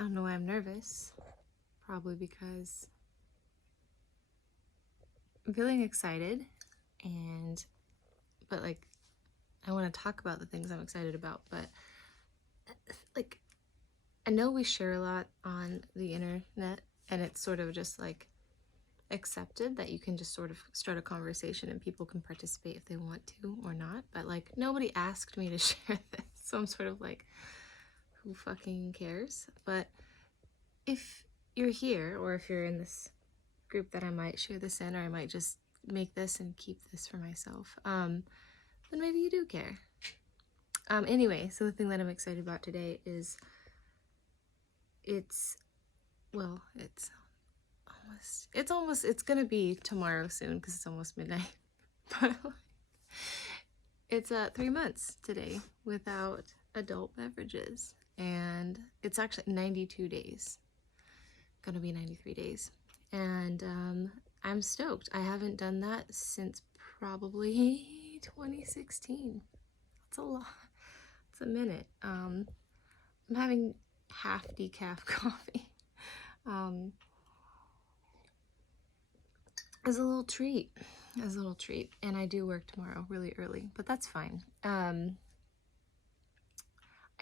I don't know why I'm nervous. Probably because I'm feeling excited but like I want to talk about the things I'm excited about, but like I know we share a lot on the internet and it's sort of just like accepted that you can just sort of start a conversation and people can participate if they want to or not, but like nobody asked me to share this, so I'm sort of like, who fucking cares? But if you're here or if you're in this group that I might share this in, or I might just make this and keep this for myself, then maybe you do care. Anyway, so the thing that I'm excited about today is it's gonna be tomorrow soon because it's almost midnight. But it's 3 months today without adult beverages, and it's actually 92 days. Gonna be 93 days, and I'm stoked. I haven't done that since probably 2016. That's a lot. It's a minute. I'm having half decaf coffee. As a little treat. And I do work tomorrow really early, but that's fine. I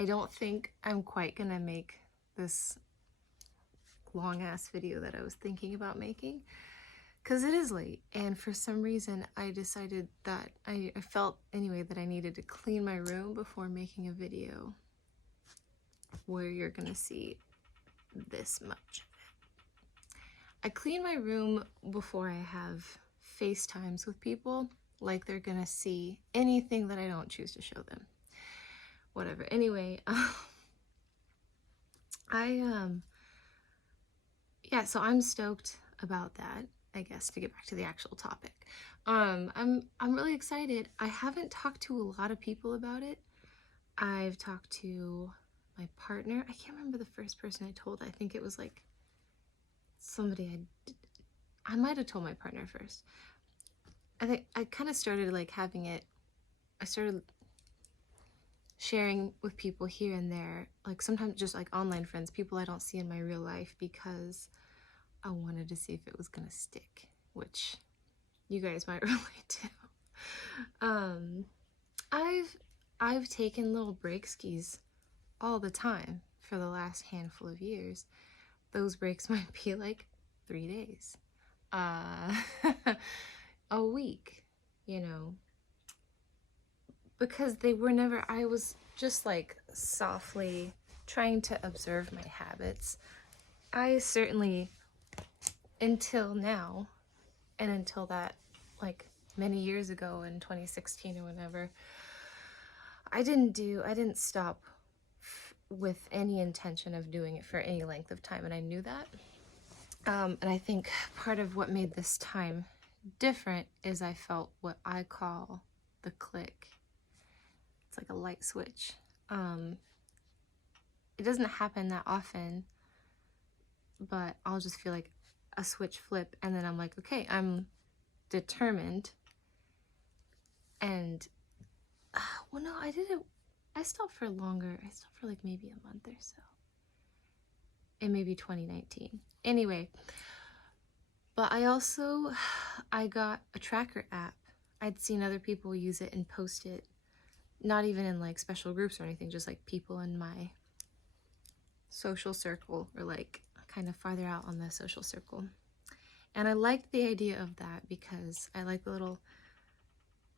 don't think I'm quite gonna make this long ass video that I was thinking about making because it is late, and for some reason I decided that I felt anyway that I needed to clean my room before making a video where you're gonna see this much. I clean my room before I have FaceTimes with people, like they're gonna see anything that I don't choose to show them. Whatever. Anyway, yeah, so I'm stoked about that, I guess, to get back to the actual topic. I'm really excited. I haven't talked to a lot of people about it. I've talked to my partner. I can't remember the first person I told. I think it was like somebody I might have told my partner first. I think I kind of started like having it, I started sharing with people here and there, like sometimes just like online friends, people I don't see in my real life, because I wanted to see if it was gonna stick, which you guys might relate to. I've taken little break skis all the time for the last handful of years. Those breaks might be like 3 days, a week, you know, because they were never, I was just like softly trying to observe my habits. I certainly, until now, and until that, like many years ago in 2016 or whenever, I didn't stop with any intention of doing it for any length of time, and I knew that. And I think part of what made this time different is I felt what I call the click. It's like a light switch. It doesn't happen that often, but I'll just feel like a switch flip, and then I'm like, okay, I'm determined. And well, no, I stopped for longer. I stopped for like maybe a month or so, and maybe 2019. Anyway, but I got a tracker app. I'd seen other people use it and post it, not even in like special groups or anything, just like people in my social circle, or like kind of farther out on the social circle. And I liked the idea of that because I like the little,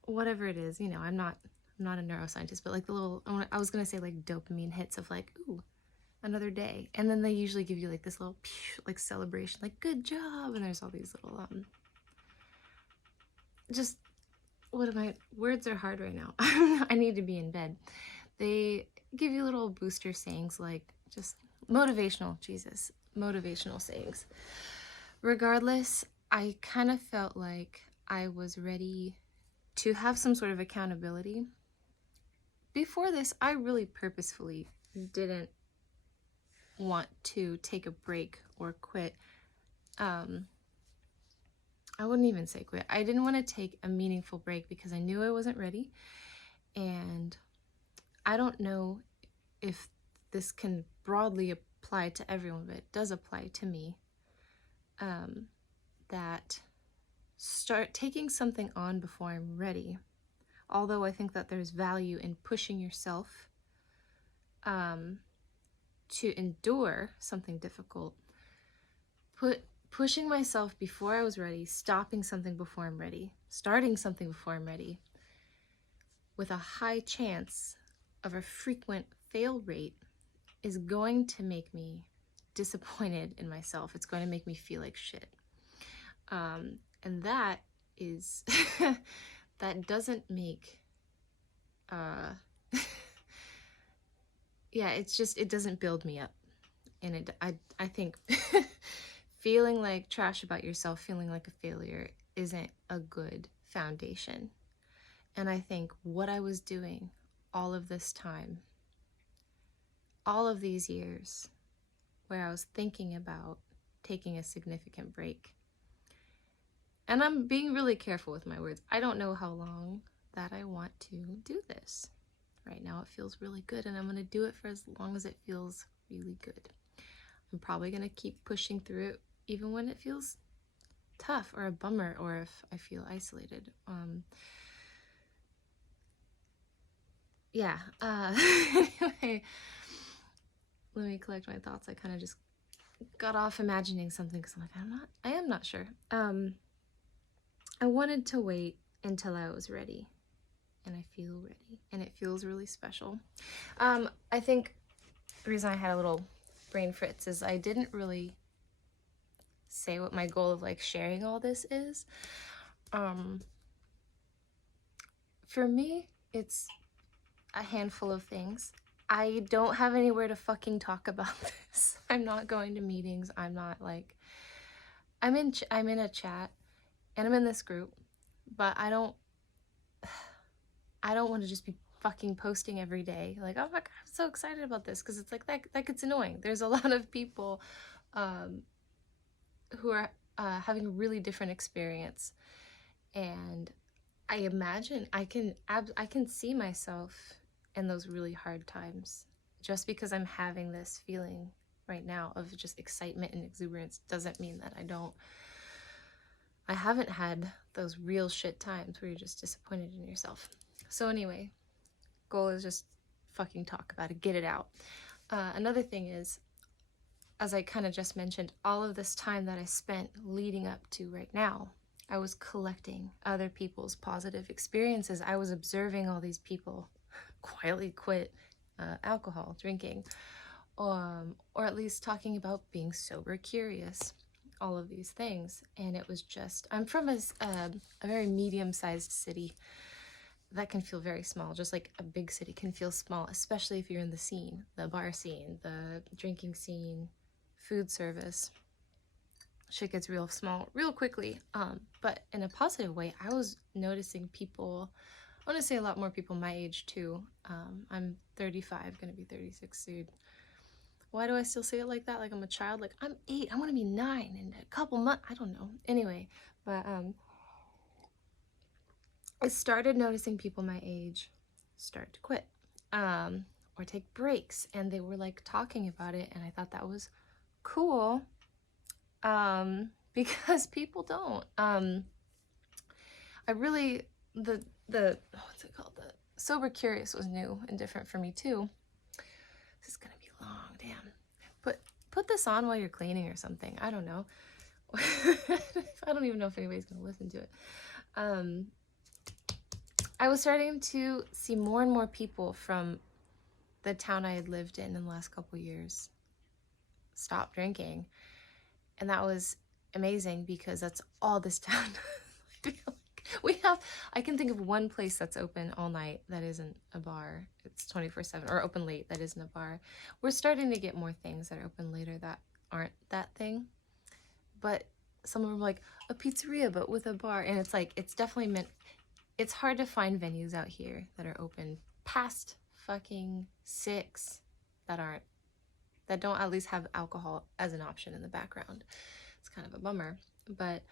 whatever it is, you know, I'm not a neuroscientist, but like the little, I was gonna say like dopamine hits of like, ooh, another day. And then they usually give you like this little like celebration, like good job, and there's all these little just, words are hard right now. I need to be in bed. They give you little booster sayings, like just motivational sayings. Regardless, I kind of felt like I was ready to have some sort of accountability. Before this, I really purposefully didn't want to take a break or quit. I wouldn't even say quit. I didn't want to take a meaningful break because I knew I wasn't ready. And I don't know if this can broadly apply to everyone, but it does apply to me, that start taking something on before I'm ready. Although I think that there's value in pushing yourself to endure something difficult, pushing myself before I was ready, stopping something before I'm ready, starting something before I'm ready, with a high chance of a frequent fail rate, is going to make me disappointed in myself. It's going to make me feel like shit. And that is, that doesn't make, yeah, it's just, it doesn't build me up. And I think feeling like trash about yourself, feeling like a failure, isn't a good foundation. And I think what I was doing all of this time, all of these years, where I was thinking about taking a significant break, and I'm being really careful with my words. I don't know how long that I want to do this. Right now it feels really good, and I'm going to do it for as long as it feels really good. I'm probably going to keep pushing through it even when it feels tough or a bummer, or if I feel isolated. Yeah. Anyway, let me collect my thoughts. I kind of just got off imagining something because I'm like, I am not sure. I wanted to wait until I was ready, and I feel ready, and it feels really special. I think the reason I had a little brain fritz is I didn't really say what my goal of like sharing all this is. For me, it's a handful of things. I don't have anywhere to fucking talk about this. I'm not going to meetings. I'm not like, I'm in a chat, and I'm in this group, but I don't want to just be fucking posting every day like, oh my god, I'm so excited about this, because it's like that gets annoying. There's a lot of people who are having a really different experience, and I imagine I can see myself in those really hard times. Just because I'm having this feeling right now of just excitement and exuberance doesn't mean that I haven't had those real shit times where you're just disappointed in yourself. So anyway, goal is just fucking talk about it, get it out. Another thing is, as I kind of just mentioned, all of this time that I spent leading up to right now, I was collecting other people's positive experiences. I was observing all these people quietly quit alcohol drinking, or at least talking about being sober curious, all of these things. And it was just, I'm from a very medium-sized city that can feel very small, just like a big city can feel small, especially if you're in the scene, the bar scene, the drinking scene, food service. Shit gets real small real quickly, but in a positive way. I was noticing people, I want to say a lot more people my age too. I'm 35, gonna be 36 soon. Why do I still say it like that? Like I'm a child? Like I'm 8, I want to be 9 in a couple months. I don't know. Anyway, but I started noticing people my age start to quit, or take breaks, and they were like talking about it, and I thought that was cool, because people don't. I really, the what's it called? The sober curious was new and different for me too. This is gonna be long, damn. Put this on while you're cleaning or something. I don't know. I don't even know if anybody's gonna listen to it. I was starting to see more and more people from the town I had lived in the last couple years stop drinking. And that was amazing, because that's all this town I can think of one place that's open all night that isn't a bar. It's 24/7, or open late that isn't a bar. We're starting to get more things that are open later that aren't that thing. But some of them are like a pizzeria but with a bar, and it's like, it's definitely meant, it's hard to find venues out here that are open past fucking 6 that don't at least have alcohol as an option in the background. It's kind of a bummer. But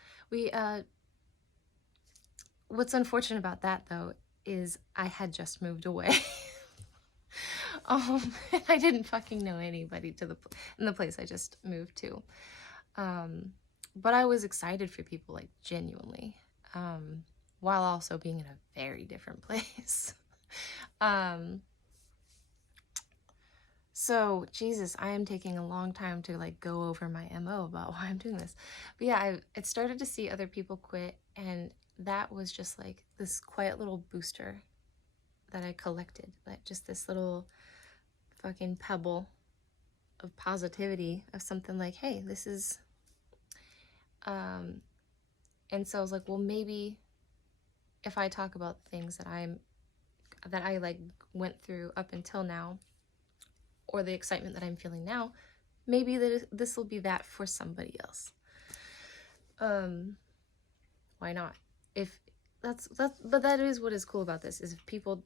what's unfortunate about that though is I had just moved away. I didn't fucking know anybody in the place I just moved to. But I was excited for people, like, genuinely, while also being in a very different place. So, Jesus, I am taking a long time to, like, go over my MO about why I'm doing this. But yeah, it started to see other people quit, and that was just, like, this quiet little booster that I collected. Like, just this little fucking pebble of positivity of something like, hey, this is... And so I was like, well, maybe if I talk about things that I, like, went through up until now, or the excitement that I'm feeling now, maybe this will be that for somebody else. Why not? If but that is what is cool about this, is if people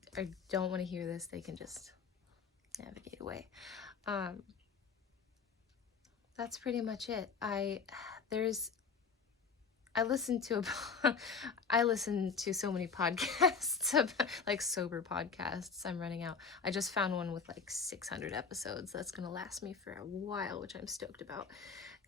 don't want to hear this, they can just navigate away. That's pretty much it. I listen to so many podcasts, like sober podcasts. I'm running out. I just found one with like 600 episodes. That's gonna last me for a while, which I'm stoked about.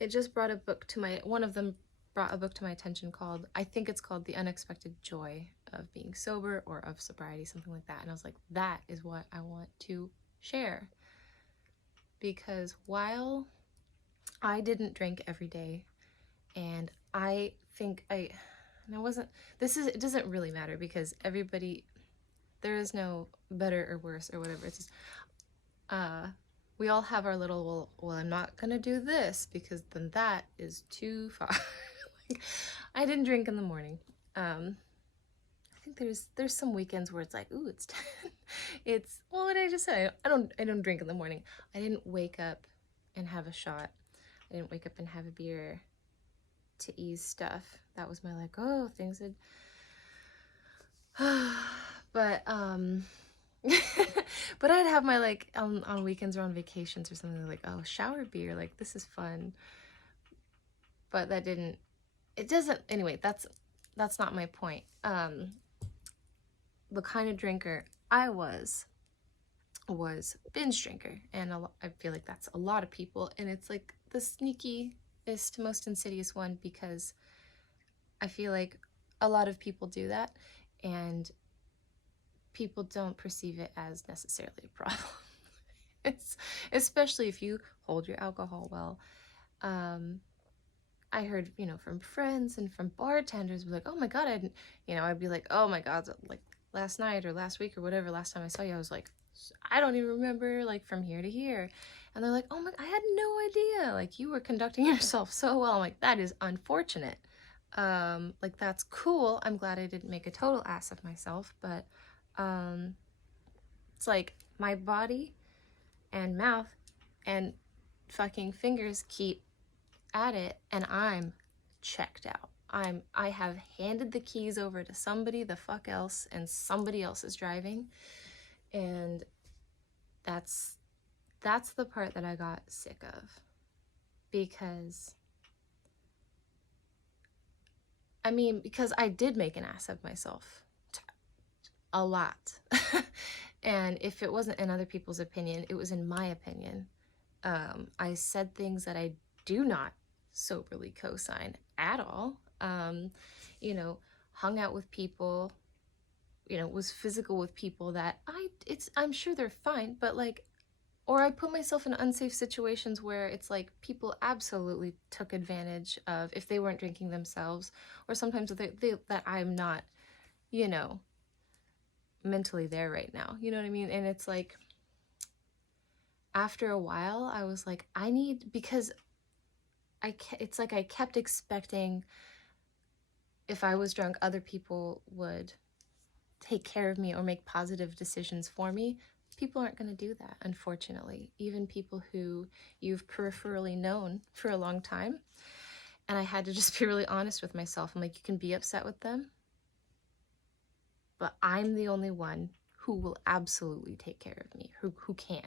It just brought a book to one of them brought a book to my attention called, I think it's called The Unexpected Joy of Being Sober, or of Sobriety, something like that. And I was like, that is what I want to share. Because while I didn't drink every day, and I think it doesn't really matter, because there is no better or worse or whatever. It's just, we all have our little, well, I'm not gonna do this because then that is too far. Like, I didn't drink in the morning. I think there's some weekends where it's like, ooh, it's 10. It's, well, what did I just say? I don't drink in the morning. I didn't wake up and have a shot. I didn't wake up and have a beer to ease stuff. That was my, like, oh, things had but but I'd have my, like, on weekends or on vacations or something, like, oh, shower beer, like, this is fun. But anyway, that's not my point. The kind of drinker I was binge drinker, and I feel like that's a lot of people, and it's like the sneakiest, most insidious one, because I feel like a lot of people do that, and people don't perceive it as necessarily a problem. It's especially if you hold your alcohol well. I heard, from friends and from bartenders, like, oh my God, I'd be like, oh my God, like last night or last week or whatever, last time I saw you, I was like, I don't even remember, like, from here to here. And they're like, oh my, I had no idea, like, you were conducting yourself so well. I'm like, that is unfortunate. Like, that's cool. I'm glad I didn't make a total ass of myself, but it's like my body and mouth and fucking fingers keep at it, and I'm checked out. I have handed the keys over to somebody the fuck else, and somebody else is driving, and that's the part that I got sick of, because I did make an ass of myself a lot. And if it wasn't in other people's opinion, it was in my opinion. I said things that I do not soberly co-sign at all. Hung out with people, was physical with people that I'm sure they're fine, but like, or I put myself in unsafe situations where it's like people absolutely took advantage of if they weren't drinking themselves, or sometimes that I'm not, mentally there right now. You know what I mean? And it's like, after a while, I was like, because it's like I kept expecting if I was drunk, other people would take care of me or make positive decisions for me. People aren't going to do that, unfortunately. Even people who you've peripherally known for a long time. And I had to just be really honest with myself. I'm like, you can be upset with them, but I'm the only one who will absolutely take care of me, who can.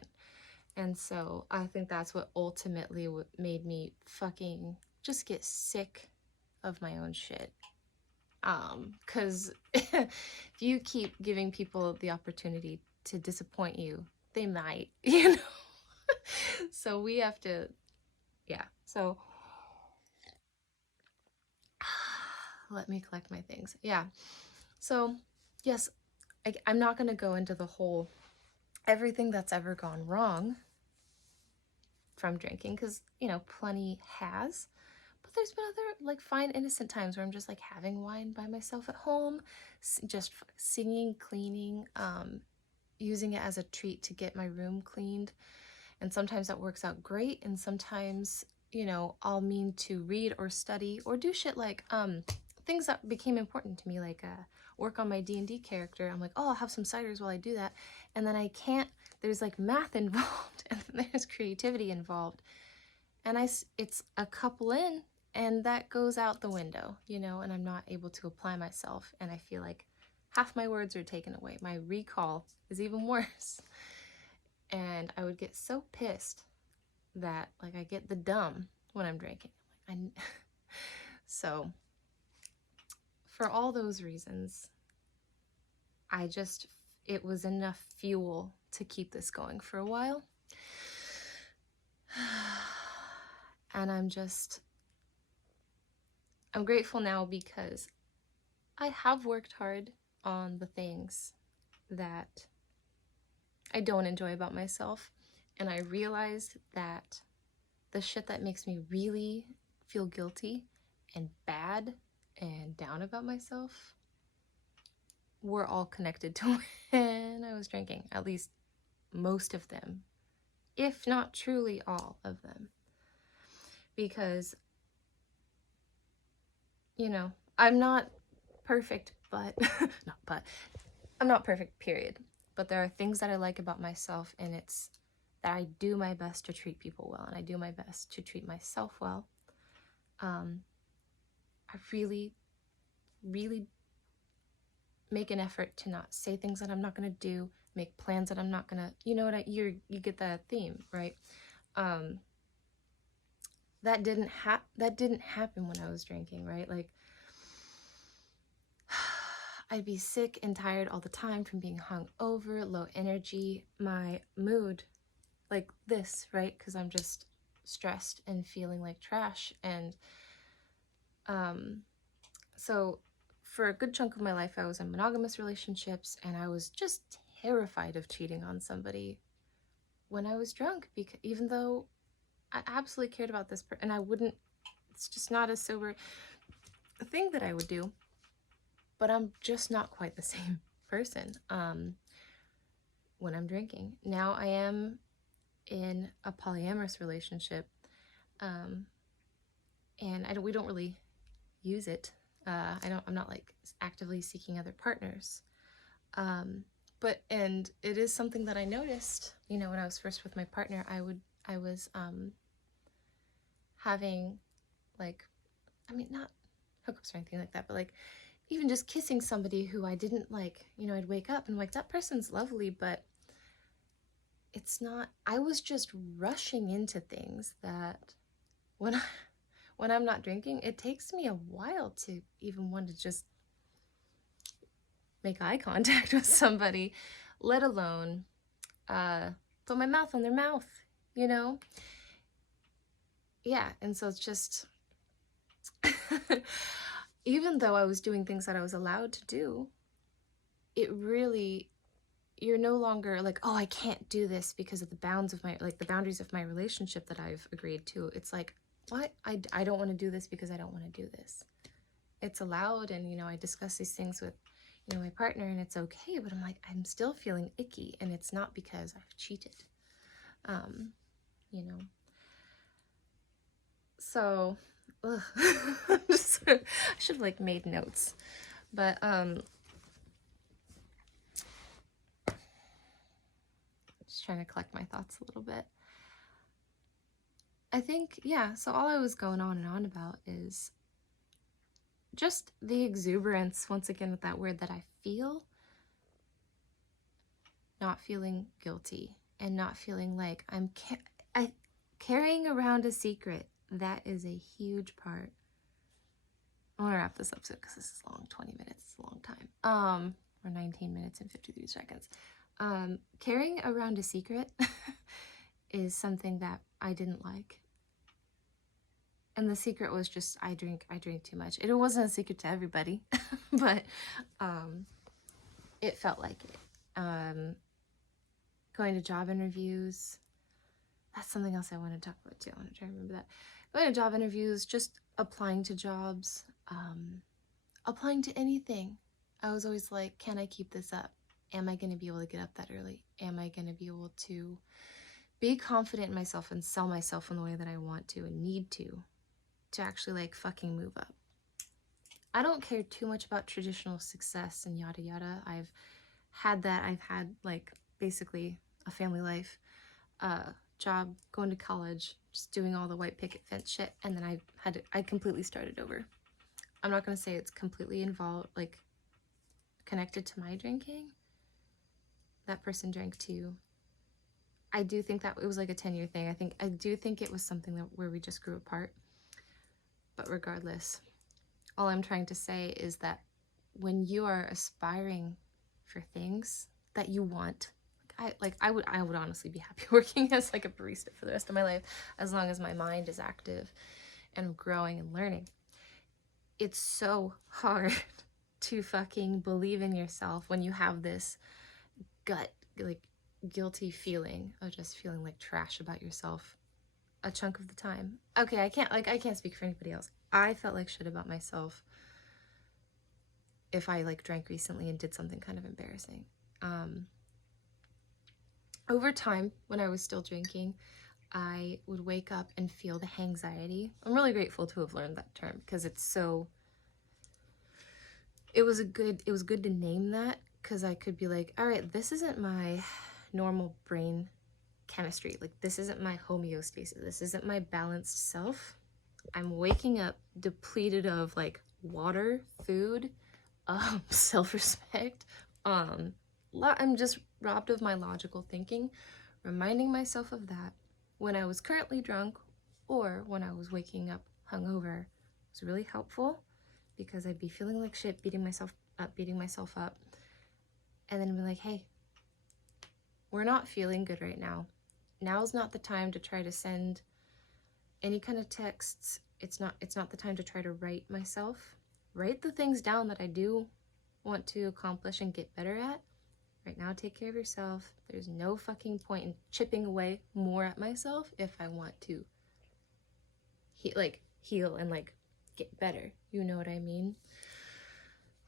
And so I think that's what ultimately made me fucking just get sick of my own shit. Because if you keep giving people the opportunity to disappoint you, they might, you know. So we have to, yeah. So let me collect my things. Yeah. So yes, I'm not going to go into the whole everything that's ever gone wrong from drinking, because, you know, plenty has. But there's been other, like, fine, innocent times where I'm just, like, having wine by myself at home, just singing, cleaning, using it as a treat to get my room cleaned. And sometimes that works out great, and sometimes, you know, I'll mean to read or study or do shit like things that became important to me, like work on my D&D character. I'm like, oh, I'll have some ciders while I do that, and then I can't. There's like math involved, and then there's creativity involved, and it's a couple in, and that goes out the window, you know, and I'm not able to apply myself, and I feel like half my words are taken away. My recall is even worse. And I would get so pissed that, like, I get the dumb when I'm drinking. So for all those reasons, it was enough fuel to keep this going for a while. And I'm grateful now because I have worked hard on the things that I don't enjoy about myself. And I realized that the shit that makes me really feel guilty and bad and down about myself were all connected to when I was drinking, at least most of them, if not truly all of them. Because, you know, I'm not perfect, but I'm not perfect, period. But there are things that I like about myself, and it's that I do my best to treat people well, and I do my best to treat myself well. I really, really make an effort to not say things that I'm not going to do, make plans that I'm not going to, you know what, you get that theme, right? That didn't happen when I was drinking, right? Like, I'd be sick and tired all the time from being hungover, low energy, my mood, like this, right? Because I'm just stressed and feeling like trash. And so for a good chunk of my life, I was in monogamous relationships, and I was just terrified of cheating on somebody when I was drunk, because even though I absolutely cared about this person, and I wouldn't, it's just not a sober thing that I would do, but I'm just not quite the same person when I'm drinking. Now I am in a polyamorous relationship, and we don't really use it. I'm not like actively seeking other partners. And it is something that I noticed, you know, when I was first with my partner. I was having, like, I mean, not hookups or anything like that, but like even just kissing somebody who I didn't like, you know, I'd wake up and like, that person's lovely, but it's not, I was just rushing into things that when I'm not drinking, it takes me a while to even want to just make eye contact with somebody, let alone put my mouth on their mouth, you know? Yeah, and so it's just, even though I was doing things that I was allowed to do, it really, you're no longer like, oh, I can't do this because of the bounds of my, like the boundaries of my relationship that I've agreed to. It's like, what? I don't want to do this because I don't want to do this. It's allowed, and, you know, I discuss these things with, you know, my partner, and it's okay, but I'm like, I'm still feeling icky, and it's not because I've cheated, you know. So, I should have like made notes, but just trying to collect my thoughts a little bit. I think, yeah, so all I was going on and on about is just the exuberance, once again, with that word, that I feel, not feeling guilty, and not feeling like I'm carrying around a secret. That is a huge part. I want to wrap this up soon because this is long. 20 minutes is a long time. Or 19 minutes and 53 seconds. Carrying around a secret is something that I didn't like. And the secret was just I drink too much. It wasn't a secret to everybody, but it felt like it. Going to job interviews, that's something else I want to talk about too. I want to try to remember that. Going to job interviews, just applying to jobs, applying to anything. I was always like, can I keep this up? Am I going to be able to get up that early? Am I going to be able to be confident in myself and sell myself in the way that I want to and need to actually like fucking move up? I don't care too much about traditional success and yada yada. I've had that. I've had like basically a family life, job, going to college, just doing all the white picket fence shit, and then I completely started over. I'm not gonna say it's completely involved, like connected to my drinking. That person drank too. I do think that it was like a 10-year thing. I do think it was something that where we just grew apart. But regardless, all I'm trying to say is that when you are aspiring for things that you want, I would honestly be happy working as like a barista for the rest of my life, as long as my mind is active and growing and learning. It's so hard to fucking believe in yourself when you have this gut, like guilty feeling of just feeling like trash about yourself a chunk of the time. Okay, I can't speak for anybody else. I felt like shit about myself if I like drank recently and did something kind of embarrassing. Over time, when I was still drinking, I would wake up and feel the hangxiety. I'm really grateful to have learned that term because it was good to name that, because I could be like, all right, this isn't my normal brain chemistry. Like, this isn't my homeostasis. This isn't my balanced self. I'm waking up depleted of like water, food, self-respect. I'm just robbed of my logical thinking. Reminding myself of that when I was currently drunk or when I was waking up hungover was really helpful, because I'd be feeling like shit, beating myself up, and then be like, hey, we're not feeling good right now. Now's not the time to try to send any kind of texts. It's not the time to try to write myself. Write the things down that I do want to accomplish and get better at. Right now, take care of yourself. There's no fucking point in chipping away more at myself if I want to heal and like get better. You know what I mean?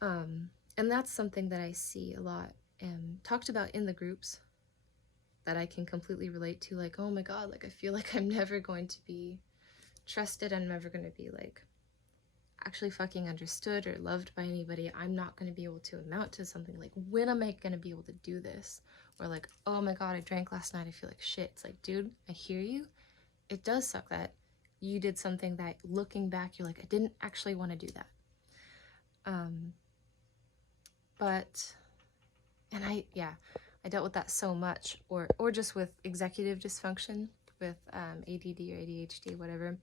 And that's something that I see a lot and talked about in the groups that I can completely relate to. Like, oh my God, like I feel like I'm never going to be trusted. I'm never going to be like actually fucking understood or loved by anybody. I'm not going to be able to amount to something. Like, when am I going to be able to do this? Or like, oh my God, I drank last night, I feel like shit. It's like, dude, I hear you. It does suck that you did something that looking back, you're like, I didn't actually want to do that. And I dealt with that so much, or just with executive dysfunction, with ADD or ADHD, whatever.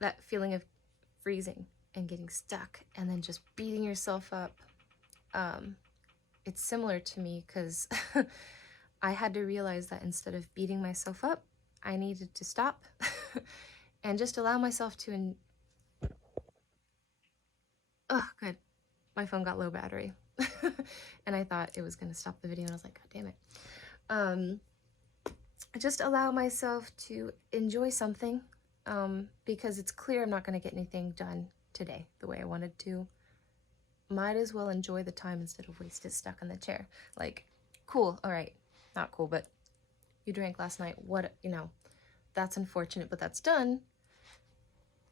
That feeling of freezing and getting stuck and then just beating yourself up. It's similar to me, because I had to realize that instead of beating myself up, I needed to stop and just allow myself to oh, good. My phone got low battery. And I thought it was going to stop the video, and I was like, God damn it. Just allow myself to enjoy something, because it's clear I'm not going to get anything done today the way I wanted to. Might as well enjoy the time instead of waste it stuck in the chair. Like, cool, all right, not cool, but you drank last night. What, that's unfortunate, but that's done.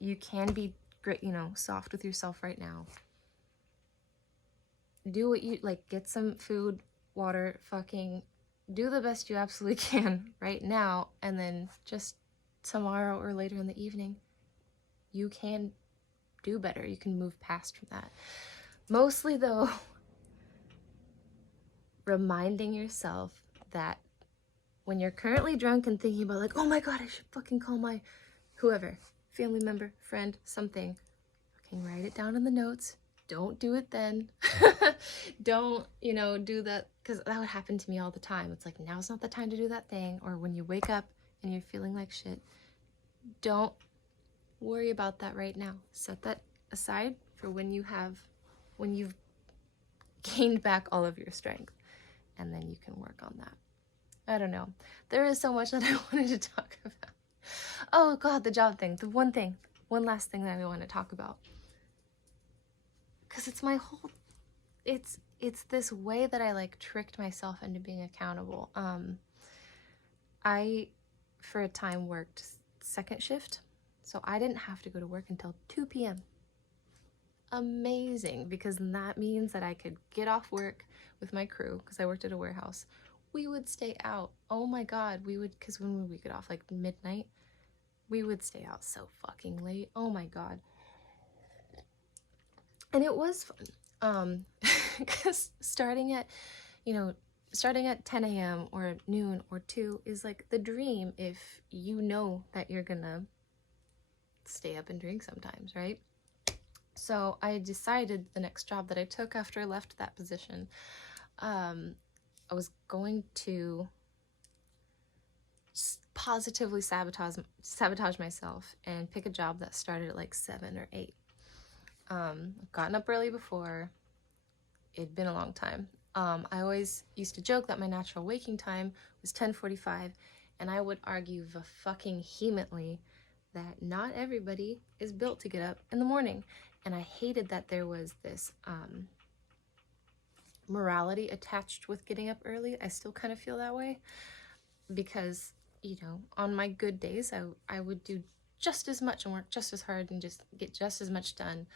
You can be great, soft with yourself right now. Do what you like, get some food, water, fucking do the best you absolutely can right now, and then just tomorrow or later in the evening, you can do better. You can move past from that. Mostly though, reminding yourself that when you're currently drunk and thinking about like, oh my God, I should fucking call my whoever, family member, friend, something, fucking write it down in the notes. don't do it then. Don't, you know, do that, because that would happen to me all the time. It's like, now's not the time to do that thing. Or when you wake up and you're feeling like shit, don't worry about that right now. Set that aside for when you've gained back all of your strength, and then you can work on that. I don't know. There is so much that I wanted to talk about. Oh God, the job thing. The one last thing that I want to talk about. Because it's my whole, it's this way that I like tricked myself into being accountable. I, for a time, worked second shift, so I didn't have to go to work until 2 p.m. Amazing, because that means that I could get off work with my crew, because I worked at a warehouse. We would stay out. Oh my God, we would, because when would we get off? Like midnight? We would stay out so fucking late. Oh my God. And it was fun. Because starting at 10 a.m. or noon or 2 is like the dream if you know that you're gonna stay up and drink sometimes, right? So I decided the next job that I took after I left that position, I was going to positively sabotage myself and pick a job that started at like 7 or 8. I've gotten up early before. It'd been a long time. I always used to joke that my natural waking time was 10:45, and I would argue vehemently that not everybody is built to get up in the morning. And I hated that there was this morality attached with getting up early. I still kind of feel that way because, you know, on my good days, I would do just as much and work just as hard and just get just as much done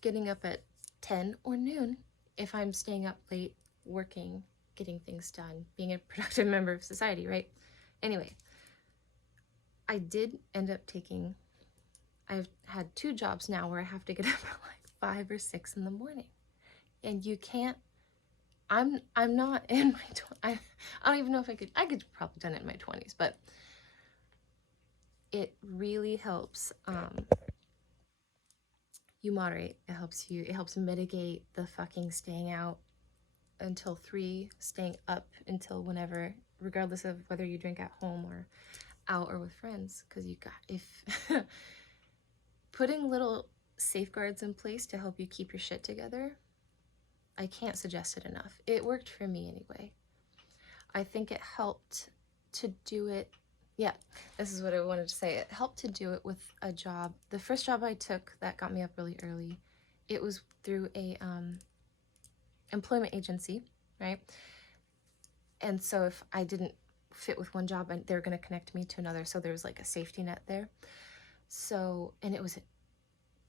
getting up at 10 or noon if I'm staying up late, working, getting things done, being a productive member of society, right? Anyway, I did end up I've had 2 jobs now where I have to get up at like 5 or 6 in the morning. And you can't, I'm not in my, I don't even know if I could probably done it in my 20s, but it really helps, you moderate. It helps mitigate the fucking staying out until 3, staying up until whenever, regardless of whether you drink at home or out or with friends, because if putting little safeguards in place to help you keep your shit together, I can't suggest it enough. It worked for me anyway. I think it helped to do it. Yeah, this is what I wanted to say. It helped to do it with a job. The first job I took that got me up really early, it was through a employment agency, right? And so if I didn't fit with one job, they were going to connect me to another, so there was like a safety net there. So, and it was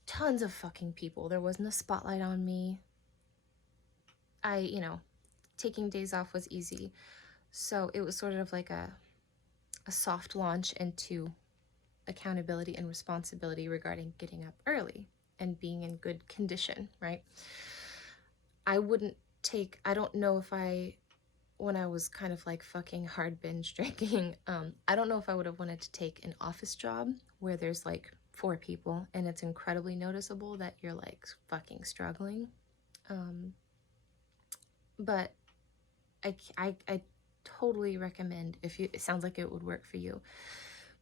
tons of fucking people. There wasn't a spotlight on me. Taking days off was easy. So it was sort of like a soft launch into accountability and responsibility regarding getting up early and being in good condition, right? I don't know if when I was kind of like fucking hard binge drinking, I don't know if I would have wanted to take an office job where there's like 4 people and it's incredibly noticeable that you're like fucking struggling. But I totally recommend, it sounds like it would work for you,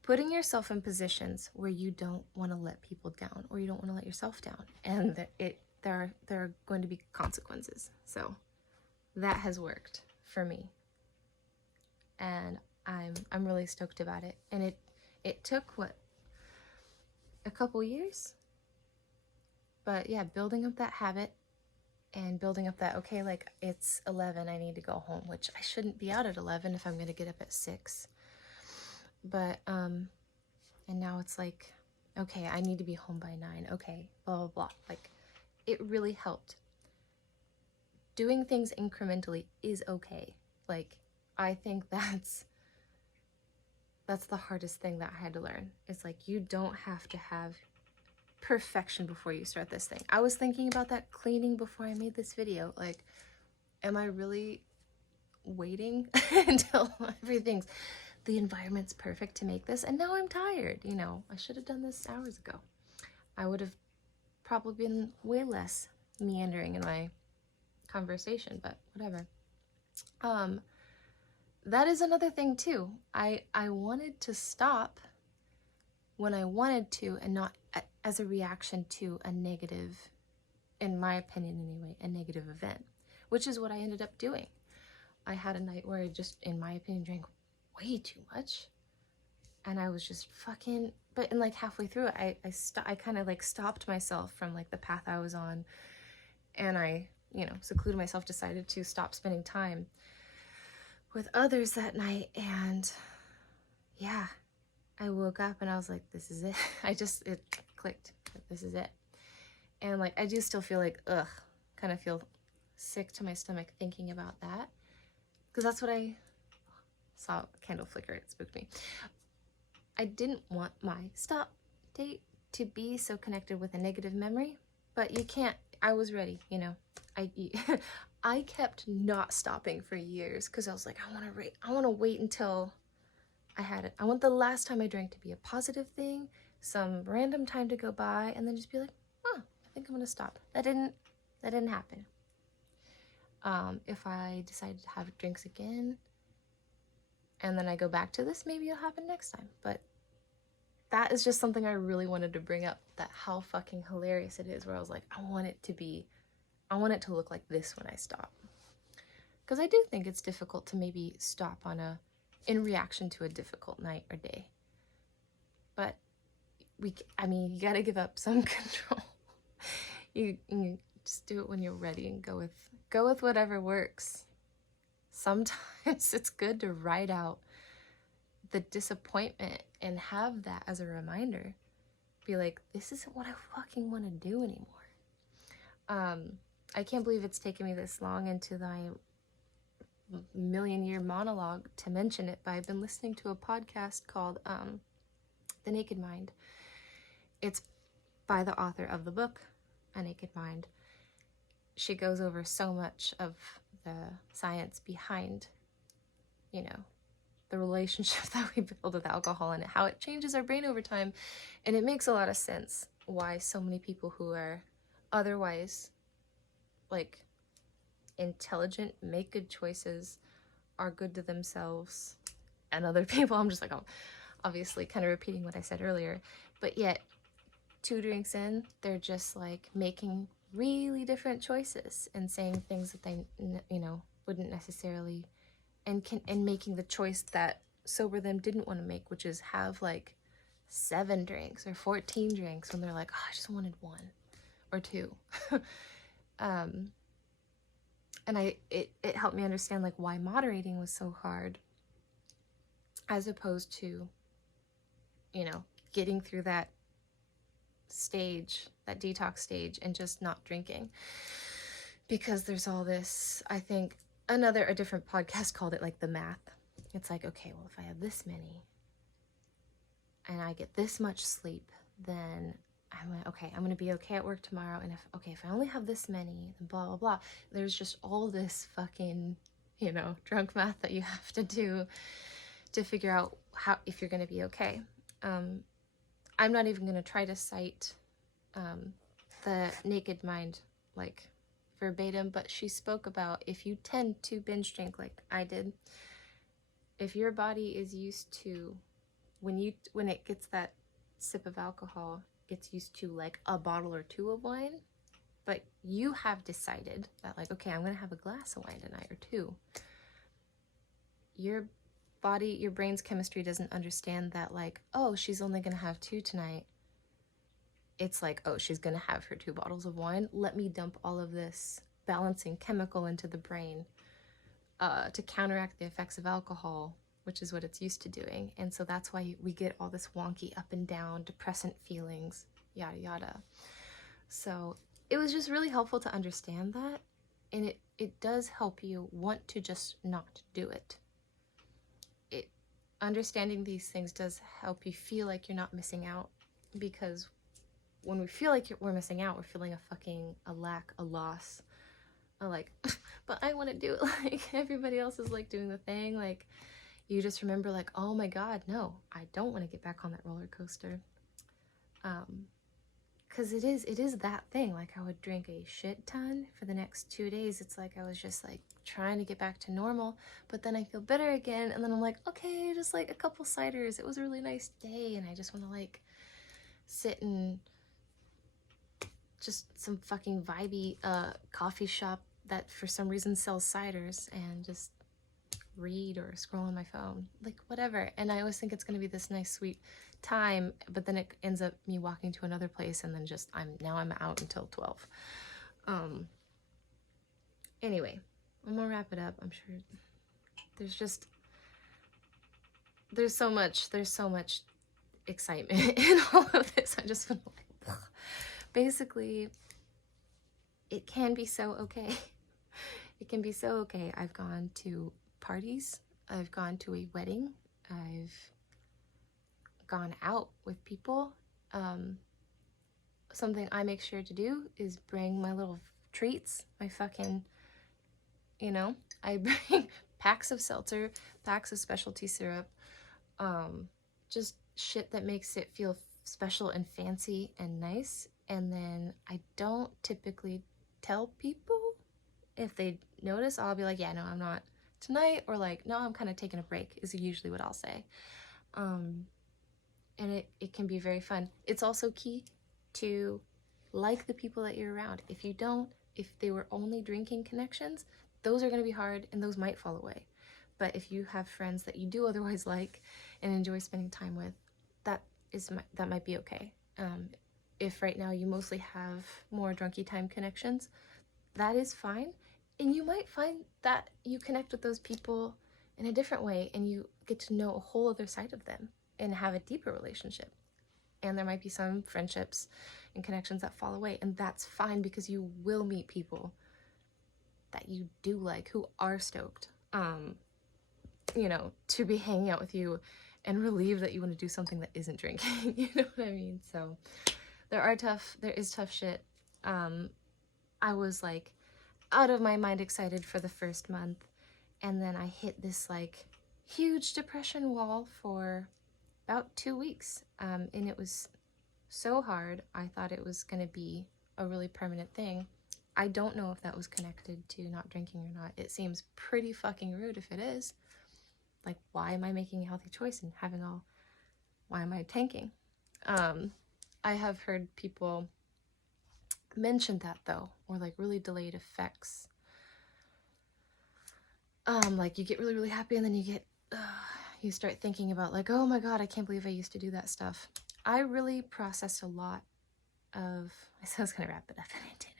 putting yourself in positions where you don't want to let people down or you don't want to let yourself down, and there are going to be consequences. So that has worked for me, and I'm really stoked about it. And it took a couple years, but yeah, building up that habit and building up that, okay, like it's 11, I need to go home, which I shouldn't be out at 11 if I'm going to get up at 6. But, and now it's like, okay, I need to be home by 9. Okay, blah, blah, blah. Like, it really helped. Doing things incrementally is okay. Like, I think that's the hardest thing that I had to learn. It's like, you don't have to have perfection before you start this thing. I was thinking about that cleaning before I made this video. Like, am I really waiting until the environment's perfect to make this? And now I'm tired, you know. I should have done this hours ago. I would have probably been way less meandering in my conversation, but whatever. That is another thing too. I wanted to stop when I wanted to, and not as a reaction to a negative, in my opinion anyway, a negative event, which is what I ended up doing. I had a night where I just, in my opinion, drank way too much, and I was just fucking, but in like halfway through it, I kind of like stopped myself from like the path I was on, and I, you know, secluded myself, decided to stop spending time with others that night, and yeah, I woke up and I was like, this is it. It clicked. This is it. And like, I do still feel like, kind of feel sick to my stomach thinking about that. Because that's what I saw, a candle flicker, it spooked me. I didn't want my stop date to be so connected with a negative memory, but you can't, I was ready, you know. I kept not stopping for years because I was like, I want to wait until I had it. I want the last time I drank to be a positive thing, some random time to go by, and then just be like, oh, I think I'm gonna stop. That didn't happen. If I decided to have drinks again, and then I go back to this, maybe it'll happen next time. But that is just something I really wanted to bring up, that how fucking hilarious it is, where I was like, I want it to look like this when I stop. Because I do think it's difficult to maybe stop in reaction to a difficult night or day. But you gotta give up some control. You just do it when you're ready and go with whatever works. Sometimes it's good to write out the disappointment and have that as a reminder. Be like, this isn't what I fucking want to do anymore. I can't believe it's taken me this long into my million-year monologue to mention it, but I've been listening to a podcast called The Naked Mind. It's by the author of the book, A Naked Mind. She goes over so much of the science behind, you know, the relationship that we build with alcohol and how it changes our brain over time. And it makes a lot of sense why so many people who are otherwise like intelligent, make good choices, are good to themselves and other people. I'm just like, oh, obviously kind of repeating what I said earlier, but yet 2 drinks in, they're just like making really different choices and saying things that they, you know, wouldn't necessarily, and making the choice that sober them didn't want to make, which is have like 7 drinks or 14 drinks when they're like, oh, I just wanted 1 or 2. And it helped me understand like why moderating was so hard, as opposed to, you know, getting through that stage, that detox stage, and just not drinking. Because there's all this, I think a different podcast called it like the math. It's like, okay, well, if I have this many and I get this much sleep, then I'm gonna be okay at work tomorrow. And if I only have this many, then blah blah blah. There's just all this fucking, you know, drunk math that you have to do to figure out if you're gonna be okay. I'm not even gonna try to cite the Naked Mind like verbatim, but she spoke about, if you tend to binge drink like I did, if your body is used to, when it gets that sip of alcohol, it's used to like a bottle or 2 of wine, but you have decided that like, okay, I'm gonna have a glass of wine tonight or 2. Your brain's chemistry doesn't understand that like, oh, she's only gonna have 2 tonight. It's like, oh, she's gonna have her 2 bottles of wine. Let me dump all of this balancing chemical into the brain to counteract the effects of alcohol, which is what it's used to doing. And so that's why we get all this wonky up and down depressant feelings, yada yada. So it was just really helpful to understand that, and it does help you want to just not do it. Understanding these things does help you feel like you're not missing out, because when we feel like we're missing out, we're feeling a lack, a loss, like, but I want to do it like everybody else is like doing the thing. Like, you just remember like, oh my God, no, I don't want to get back on that roller coaster. because it is that thing. Like, I would drink a shit ton for the next 2 days. It's like I was just like trying to get back to normal, but then I feel better again, and then I'm like, okay, just like a couple ciders. It was a really nice day, and I just want to like sit in just some fucking vibey coffee shop that for some reason sells ciders and just read or scroll on my phone, like whatever. And I always think it's going to be this nice sweet time, but then it ends up me walking to another place, and then just I'm out until 12. Anyway, I'm gonna wrap it up. I'm sure there's so much excitement in all of this. I just feel like, basically, it can be so okay. It can be so okay. I've gone to parties, I've gone to a wedding, I've gone out with people. Something I make sure to do is bring my little treats, my fucking, I bring packs of seltzer, packs of specialty syrup, just shit that makes it feel special and fancy and nice. And then I don't typically tell people. If they notice, I'll be like, yeah, no, I'm not tonight, or like, no, I'm kind of taking a break, is usually what I'll say. And it can be very fun. It's also key to like the people that you're around. If you don't, if they were only drinking connections, those are going to be hard, and those might fall away. But if you have friends that you do otherwise like and enjoy spending time with, that might be okay. If right now you mostly have more drunky time connections, that is fine. And you might find that you connect with those people in a different way, and you get to know a whole other side of them and have a deeper relationship. And there might be some friendships and connections that fall away, and that's fine, because you will meet people that you do like, who are stoked, to be hanging out with you and relieved that you want to do something that isn't drinking. You know what I mean? So there is tough shit. I was like out of my mind excited for the first month, and then I hit this like huge depression wall for about 2 weeks, and it was so hard. I thought it was going to be a really permanent thing. I don't know if that was connected to not drinking or not. It seems pretty fucking rude if it is. Like, why am I making a healthy choice and why am I tanking? I have heard people mention that though, or like really delayed effects. Like you get really, really happy, and then you start thinking about like, oh my God, I can't believe I used to do that stuff. I really processed a lot of, I said I was gonna wrap it up and I didn't.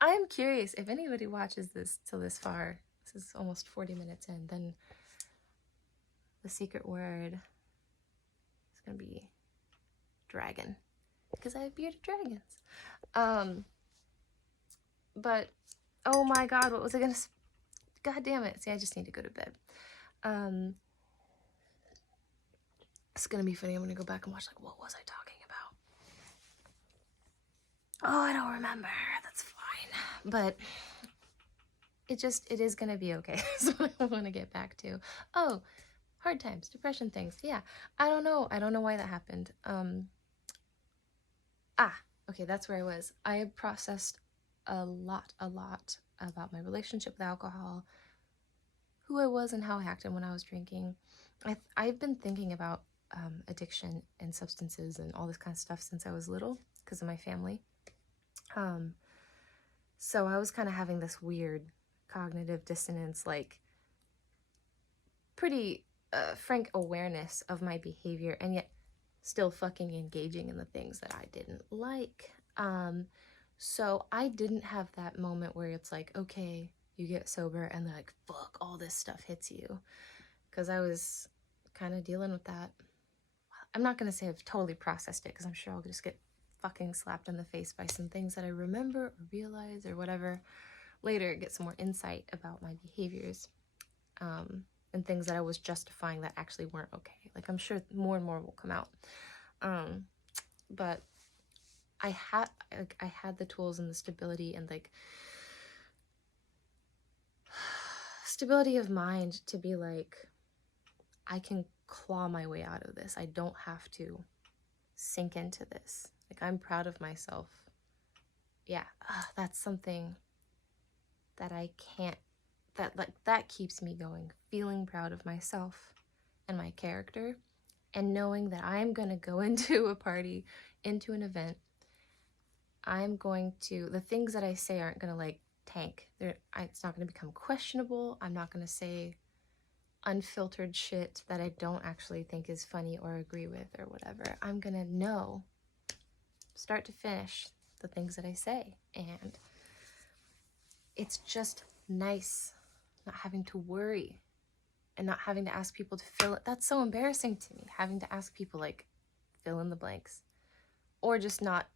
I'm curious if anybody watches this till this far. This is almost 40 minutes in, then the secret word is gonna be dragon, because I have bearded dragons. But oh my God, what was I gonna God damn it. See, I just need to go to bed. It's gonna be funny. I'm gonna go back and watch, like, what was I talking about? Oh, I don't remember. That's fine. But it is gonna be okay. That's what I want to get back to. Oh, hard times, depression things. Yeah, I don't know why that happened. Okay, that's where I was. I processed a lot about my relationship with alcohol, who I was and how I acted when I was drinking. I've been thinking about addiction and substances and all this kind of stuff since I was little, because of my family. So I was kind of having this weird cognitive dissonance, like pretty frank awareness of my behavior, and yet still fucking engaging in the things that I didn't like. So I didn't have that moment where it's like, okay, you get sober and then like, fuck, all this stuff hits you. Because I was kind of dealing with that. I'm not going to say I've totally processed it, because I'm sure I'll just get fucking slapped in the face by some things that I remember or realize or whatever later, get some more insight about my behaviors, and things that I was justifying that actually weren't okay. Like, I'm sure more and more will come out. But I had the tools and the stability and like stability of mind to be like, I can claw my way out of this. I don't have to sink into this. Like, I'm proud of myself. Yeah, that's something that I can't, that keeps me going. Feeling proud of myself and my character, and knowing that I'm going to go into a party, into an event. I'm going to, the things that I say aren't going to like tank. It's not going to become questionable. I'm not going to say unfiltered shit that I don't actually think is funny or agree with or whatever. I'm going to know, start to finish, the things that I say. And it's just nice not having to worry and not having to ask people to fill it. That's so embarrassing to me, having to ask people like fill in the blanks, or just not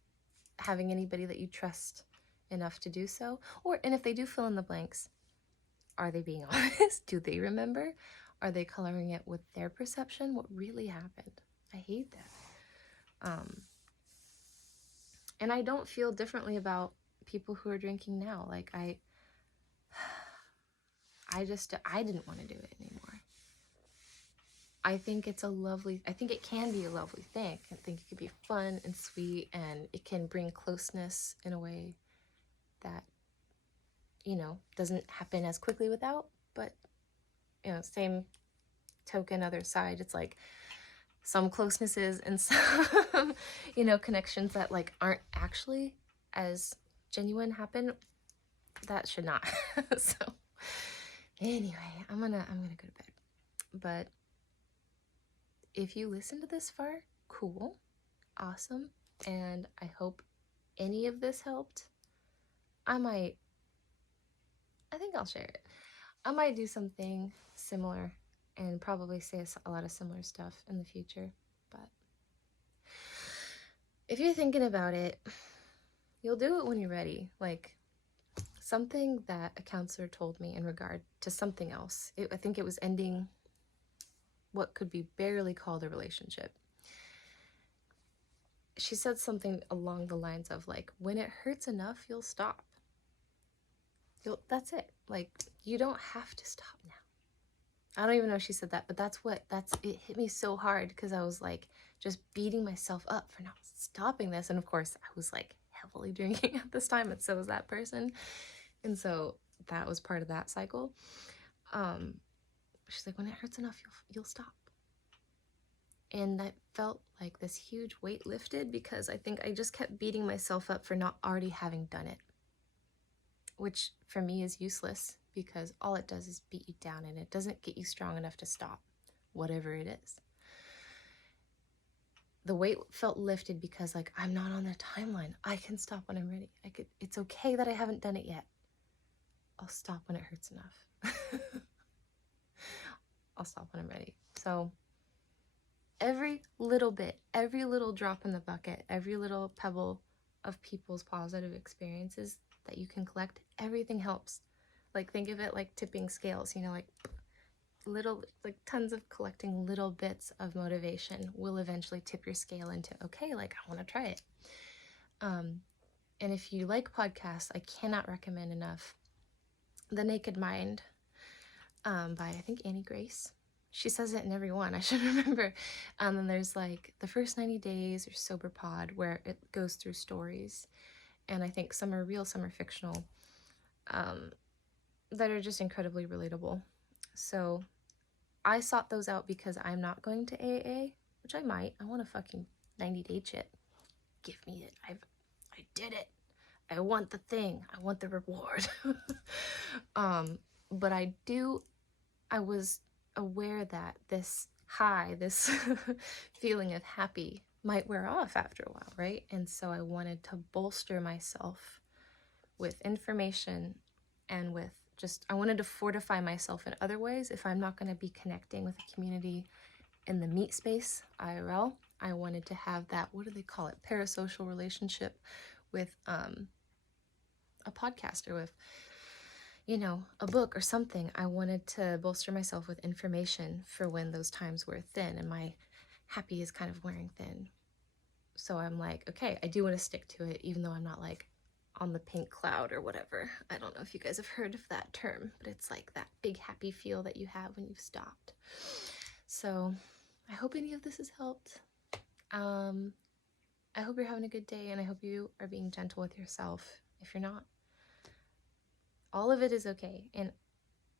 having anybody that you trust enough to do so. And if they do fill in the blanks, are they being honest? Do they remember? Are they coloring it with their perception? What really happened? I hate that. And I don't feel differently about people who are drinking now. Like, I didn't want to do it anymore. I think it can be a lovely thing. I think it could be fun and sweet, and it can bring closeness in a way that, doesn't happen as quickly without. But, same token, other side, it's like some closenesses and some, connections that like aren't actually as genuine happen. That should not. So anyway, I'm gonna go to bed. But if you listen to this far, cool, awesome, and I hope any of this helped. I think I'll share it. I might do something similar and probably say a lot of similar stuff in the future. But if you're thinking about it, you'll do it when you're ready. Like, something that a counselor told me in regard to something else. I think it was ending what could be barely called a relationship. She said something along the lines of like, when it hurts enough, you'll stop. That's it. Like, you don't have to stop now. I don't even know if she said that, but it hit me so hard because I was like just beating myself up for not stopping this. And of course I was like heavily drinking at this time, and so was that person. And so that was part of that cycle. She's like, when it hurts enough, you'll stop. And that felt like this huge weight lifted, because I think I just kept beating myself up for not already having done it, which for me is useless, because all it does is beat you down, and it doesn't get you strong enough to stop whatever it is. The weight felt lifted because like, I'm not on the timeline. I can stop when I'm ready. It's okay that I haven't done it yet. I'll stop when it hurts enough. I'll stop when I'm ready. So every little bit, every little drop in the bucket, every little pebble of people's positive experiences that you can collect, everything helps. Like, think of it like tipping scales, like little, like tons of collecting little bits of motivation will eventually tip your scale into, okay, like I want to try it. And if you like podcasts, I cannot recommend enough The Naked Mind, by I think Annie Grace. She says it in every one. I should remember. And there's like the first 90 days or Sober Pod, where it goes through stories, and I think some are real, some are fictional, that are just incredibly relatable. So I sought those out because I'm not going to AA, which I might. I want a fucking 90-day chit. Give me it. I did it. I want the thing. I want the reward. But I was aware that this high, this feeling of happy might wear off after a while, right? And so I wanted to bolster myself with information, and with I wanted to fortify myself in other ways. If I'm not going to be connecting with a community in the meat space, IRL, I wanted to have that, what do they call it? Parasocial relationship with a podcast, or with, a book or something. I wanted to bolster myself with information for when those times were thin and my happy is kind of wearing thin. So I'm like, okay, I do want to stick to it, even though I'm not like on the pink cloud or whatever. I don't know if you guys have heard of that term, but it's like that big happy feel that you have when you've stopped. So I hope any of this has helped. I hope you're having a good day, and I hope you are being gentle with yourself. If you're not, all of it is okay, and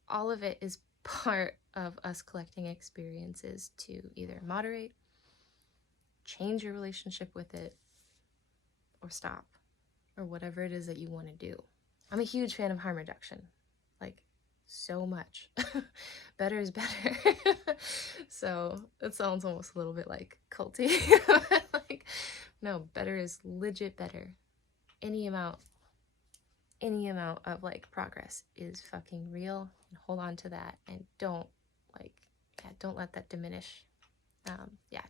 all of it is part of us collecting experiences to either moderate, change your relationship with it, or stop, or whatever it is that you want to do. I'm a huge fan of harm reduction, like so much. Better is better. So it sounds almost a little bit like culty. Like, no, better is legit better. Any amount of like progress is fucking real, and hold on to that, and don't let that diminish.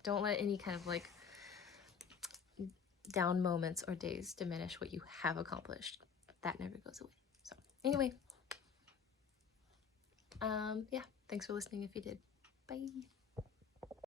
Don't let any kind of like down moments or days diminish what you have accomplished. That never goes away. So anyway, thanks for listening if you did. Bye.